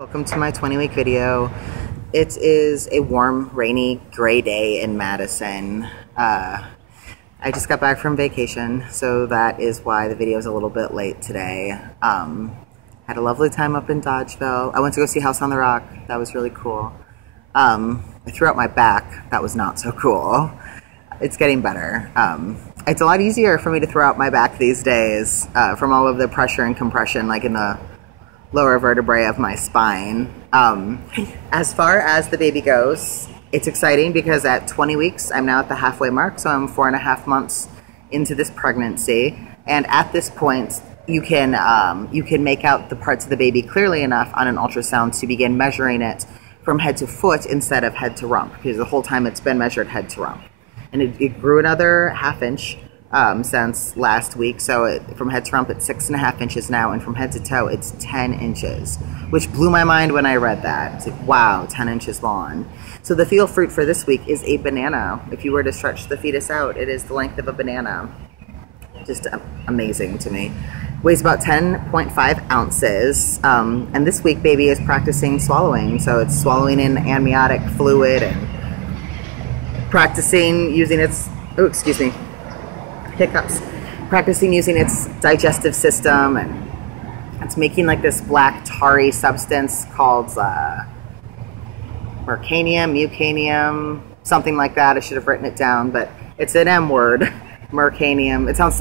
Welcome to my 20-week video. It is a warm, rainy, gray day in Madison. I just got back from vacation, so that is why the video is a little bit late today. Had a lovely time up in Dodgeville. I went to go see House on the Rock. That was really cool. I threw out my back. That was not so cool. It's getting better. It's a lot easier for me to throw out my back these days from all of the pressure and compression, like in the lower vertebrae of my spine. As far as the baby goes, it's exciting because at 20 weeks, I'm now at the halfway mark, so I'm 4.5 months into this pregnancy. And at this point, you can make out the parts of the baby clearly enough on an ultrasound to begin measuring it from head to foot instead of head to rump, because the whole time it's been measured head to rump. And it grew another ½ inch since last week. So from head to rump, it's 6.5 inches now, and from head to toe, it's 10 inches, which blew my mind when I read that. It's like, wow, 10 inches long. So the fetal fruit for this week is a banana. If you were to stretch the fetus out, it is the length of a banana. Just amazing to me. Weighs about 10.5 ounces. And this week, baby is practicing swallowing. So it's swallowing in amniotic fluid and practicing using its, oh, excuse me, hiccups, practicing using its digestive system, and it's making like this black tarry substance called mucanium, something like that. I should have written it down, but it's an M word, mercanium. It sounds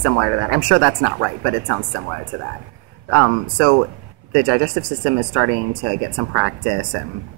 similar to that. I'm sure that's not right, but it sounds similar to that. So the digestive system is starting to get some practice and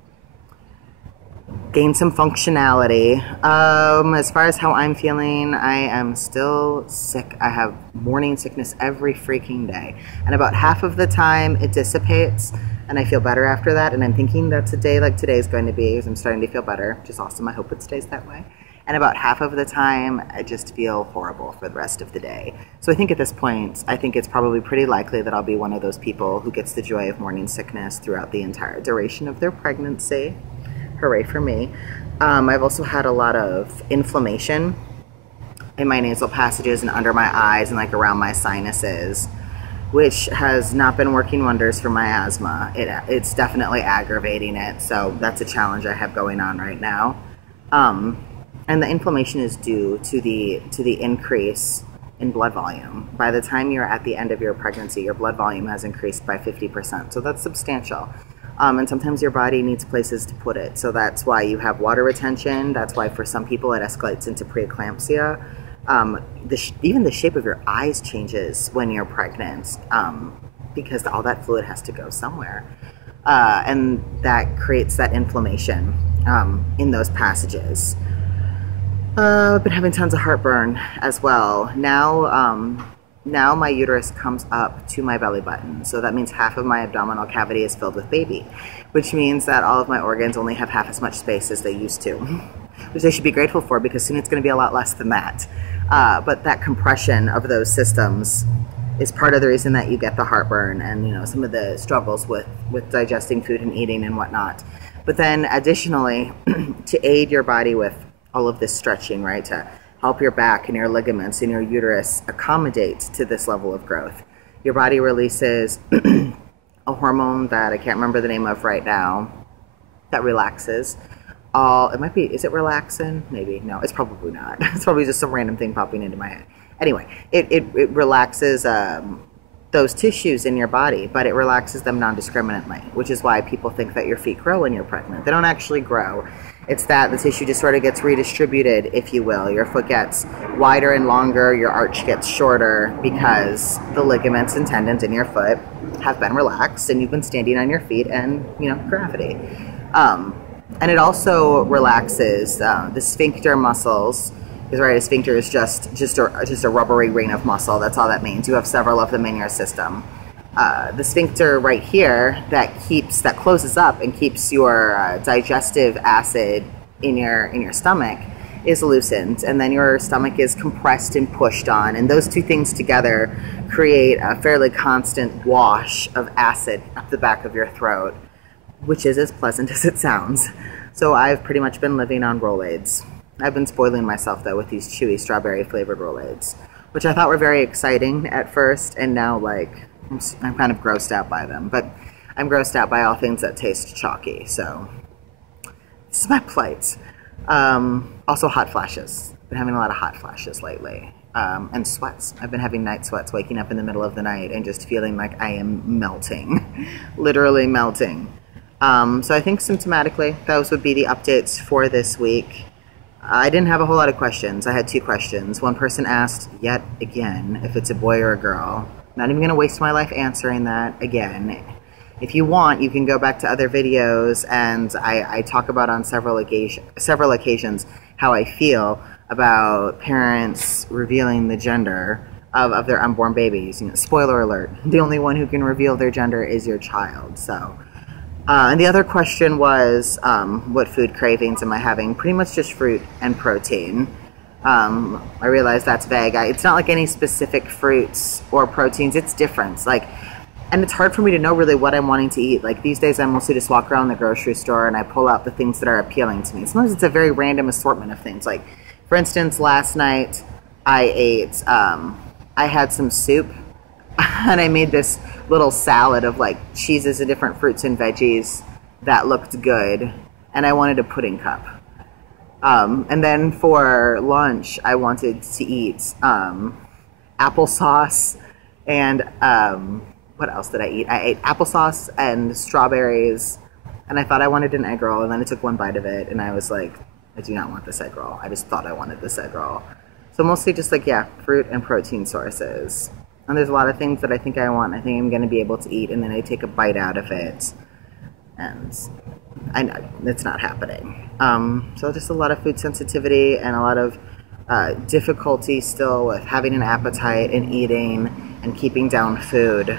gain some functionality. As far as how I'm feeling, I am still sick. I have morning sickness every freaking day. And about half of the time it dissipates and I feel better after that. And I'm thinking that's a day like today is going to be, because I'm starting to feel better, which is awesome. I hope it stays that way. And about half of the time, I just feel horrible for the rest of the day. So I think at this point, I think it's probably pretty likely that I'll be one of those people who gets the joy of morning sickness throughout the entire duration of their pregnancy. Hooray for me. I've also had a lot of inflammation in my nasal passages and under my eyes and like around my sinuses, which has not been working wonders for my asthma. It's definitely aggravating it, so that's a challenge I have going on right now. And the inflammation is due to the increase in blood volume. By the time you're at the end of your pregnancy, your blood volume has increased by 50%, so that's substantial. And sometimes your body needs places to put it. So that's why you have water retention. That's why for some people it escalates into preeclampsia. Even the shape of your eyes changes when you're pregnant because all that fluid has to go somewhere. And that creates that inflammation in those passages. I've been having tons of heartburn as well. Now my uterus comes up to my belly button, so that means half of my abdominal cavity is filled with baby, which means that all of my organs only have half as much space as they used to, which they should be grateful for, because soon it's going to be a lot less than that. But that compression of those systems is part of the reason that you get the heartburn and some of the struggles with digesting food and eating and whatnot. But then additionally, to aid your body with all of this stretching, right, to help your back and your ligaments and your uterus accommodate to this level of growth, your body releases a hormone that I can't remember the name of right now that relaxes. It might be, is it relaxin? Maybe. No, it's probably not. It's probably just some random thing popping into my head. Anyway, it relaxes those tissues in your body, but it relaxes them non-discriminately, which is why people think that your feet grow when you're pregnant. They don't actually grow. It's that the tissue just sort of gets redistributed, if you will. Your foot gets wider and longer, your arch gets shorter, because the ligaments and tendons in your foot have been relaxed and you've been standing on your feet and, gravity. And it also relaxes the sphincter muscles, because right, a sphincter is just a rubbery ring of muscle. That's all that means. You have several of them in your system. The sphincter right here that closes up and keeps your digestive acid in your stomach is loosened, and then your stomach is compressed and pushed on, and those two things together create a fairly constant wash of acid up the back of your throat, which is as pleasant as it sounds. So I've pretty much been living on Rolaids. I've been spoiling myself though with these chewy strawberry flavored Rolaids, which I thought were very exciting at first, and now like I'm kind of grossed out by them. But I'm grossed out by all things that taste chalky. So this is my plight. Also hot flashes. Been having a lot of hot flashes lately. And sweats. I've been having night sweats, waking up in the middle of the night and just feeling like I am melting. Literally melting. So I think symptomatically, those would be the updates for this week. I didn't have a whole lot of questions. I had 2 questions. One person asked, yet again, if it's a boy or a girl. Not even going to waste my life answering that again. If you want, you can go back to other videos, and I talk about on several occasions how I feel about parents revealing the gender of their unborn babies. You know, spoiler alert, the only one who can reveal their gender is your child. So, and the other question was, what food cravings am I having? Pretty much just fruit and protein. I realize that's vague. It's not like any specific fruits or proteins. It's different. And it's hard for me to know really what I'm wanting to eat. Like these days I mostly just walk around the grocery store and I pull out the things that are appealing to me. Sometimes it's a very random assortment of things. Like, for instance, last night I had some soup and I made this little salad of like cheeses and different fruits and veggies that looked good, and I wanted a pudding cup. And then for lunch I wanted to eat applesauce and what else did I eat? I ate applesauce and strawberries, and I thought I wanted an egg roll, and then I took one bite of it and I was like, I do not want this egg roll. I just thought I wanted this egg roll. So mostly just like, yeah, fruit and protein sources. And there's a lot of things that I think I want. I think I'm going to be able to eat, and then I take a bite out of it, and I know it's not happening. So just a lot of food sensitivity and a lot of difficulty still with having an appetite and eating and keeping down food.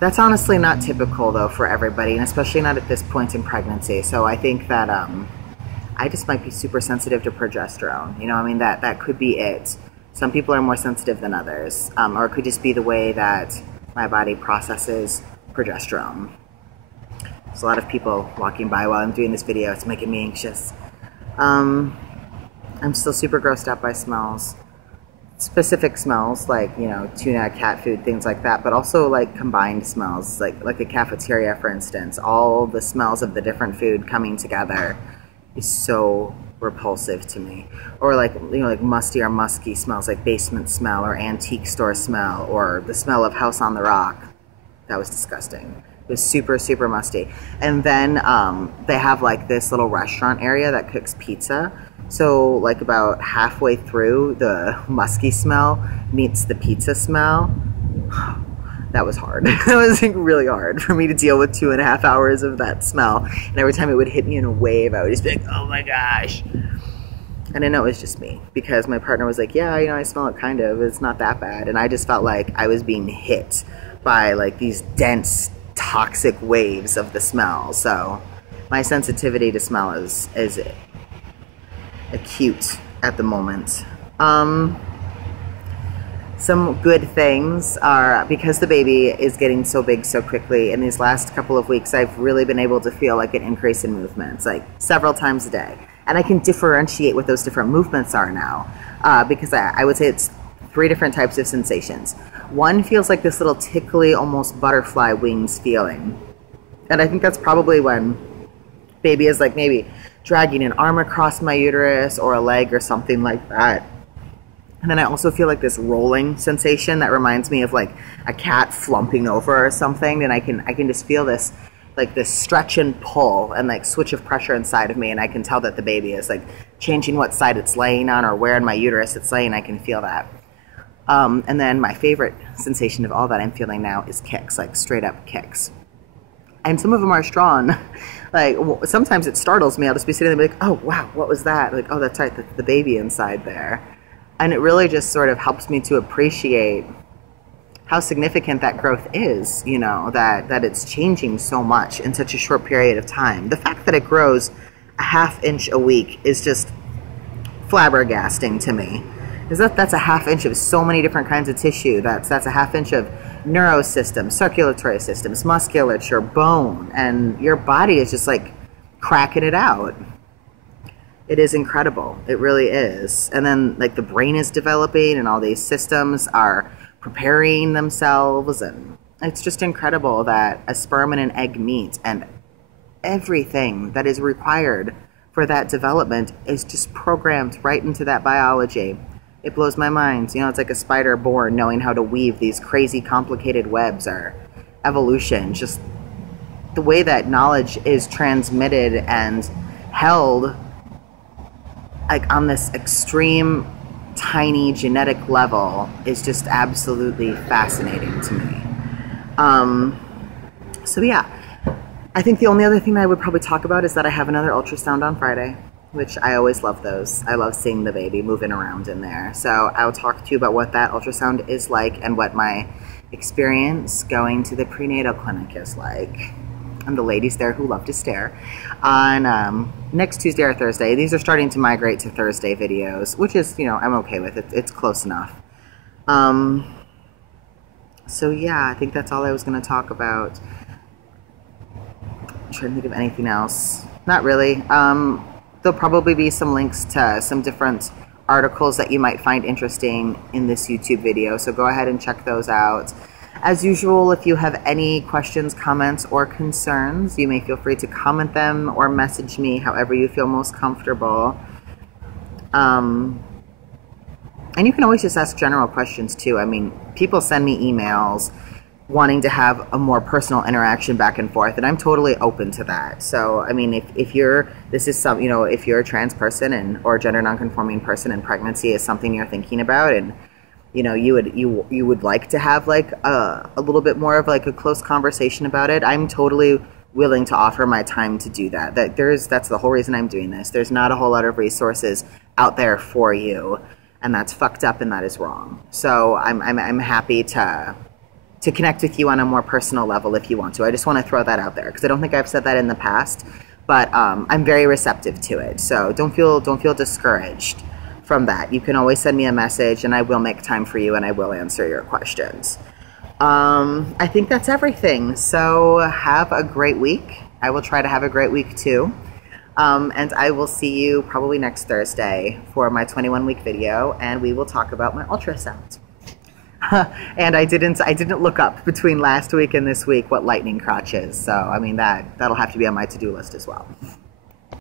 That's honestly not typical though for everybody, and especially not at this point in pregnancy. So I think that I just might be super sensitive to progesterone. You know, I mean, that could be it. Some people are more sensitive than others, or it could just be the way that my body processes progesterone. There's a lot of people walking by while I'm doing this video. It's making me anxious. I'm still super grossed out by smells. Specific smells like, you know, tuna, cat food, things like that, but also like combined smells, like a cafeteria, for instance. All the smells of the different food coming together is so repulsive to me. Or like, you know, like musty or musky smells, like basement smell or antique store smell or the smell of House on the Rock. That was disgusting. It was super, super musty. And then they have like this little restaurant area that cooks pizza. So like about halfway through, the musky smell meets the pizza smell. That was hard. That was like really hard for me to deal with 2.5 hours of that smell. And every time it would hit me in a wave, I would just be like, oh my gosh. And I know it was just me, because my partner was like, yeah, you know, I smell it kind of. It's not that bad. And I just felt like I was being hit by like these dense, toxic waves of the smell. So my sensitivity to smell is acute at the moment. Some good things are, because the baby is getting so big so quickly, in these last couple of weeks I've really been able to feel like an increase in movements, like several times a day. And I can differentiate what those different movements are now, because I would say it's 3 different types of sensations. One feels like this little tickly, almost butterfly wings feeling. And I think that's probably when baby is like maybe dragging an arm across my uterus or a leg or something like that. And then I also feel like this rolling sensation that reminds me of like a cat flumping over or something. And I can just feel this, like this stretch and pull and like switch of pressure inside of me. And I can tell that the baby is like changing what side it's laying on or where in my uterus it's laying. I can feel that. And then my favorite sensation of all that I'm feeling now is kicks, like straight up kicks. And some of them are strong. Like sometimes it startles me. I'll just be sitting there and be like, oh wow, what was that? Like, oh, that's right, the baby inside there. And it really just sort of helps me to appreciate how significant that growth is, you know, that it's changing so much in such a short period of time. The fact that it grows a ½ inch a week is just flabbergasting to me. Because that's a ½ inch of so many different kinds of tissue. That's a ½ inch of neurosystems, circulatory systems, musculature, bone, and your body is just like cracking it out. It is incredible. It really is. And then like the brain is developing and all these systems are preparing themselves, and It's just incredible that a sperm and an egg meet, and everything that is required for that development is just programmed right into that biology. It blows my mind. You know, it's like a spider born knowing how to weave these crazy complicated webs, or evolution. Just the way that knowledge is transmitted and held, like on this extreme tiny genetic level, is just absolutely fascinating to me. So yeah, I think the only other thing that I would probably talk about is that I have another ultrasound on Friday, which I always love those. I love seeing the baby moving around in there. So I'll talk to you about what that ultrasound is like and what my experience going to the prenatal clinic is like, and the ladies there who love to stare, on next Tuesday or Thursday. These are starting to migrate to Thursday videos, which is, you know, I'm okay with it. It's close enough. So yeah, I think that's all I was going to talk about. I'm trying to think of anything else. Not really. There'll probably be some links to some different articles that you might find interesting in this YouTube video, so go ahead and check those out. As usual, if you have any questions, comments, or concerns, you may feel free to comment them or message me however you feel most comfortable. And you can always just ask general questions too. I mean, people send me emails wanting to have a more personal interaction back and forth, and I'm totally open to that. So, I mean, if you're, this is some, you know, if you're a trans person or a gender nonconforming person and pregnancy is something you're thinking about, and you know, you would like to have like a little bit more of like a close conversation about it, I'm totally willing to offer my time to do that. That's the whole reason I'm doing this. There's not a whole lot of resources out there for you, and that's fucked up and that is wrong. So I'm happy to connect with you on a more personal level if you want to. I just want to throw that out there because I don't think I've said that in the past, but I'm very receptive to it. So don't feel discouraged from that. You can always send me a message and I will make time for you and I will answer your questions. I think that's everything. So have a great week. I will try to have a great week too. And I will see you probably next Thursday for my 21-week video, and we will talk about my ultrasound. And I didn't look up between last week and this week what lightning crotch is. So I mean that'll have to be on my to-do list as well.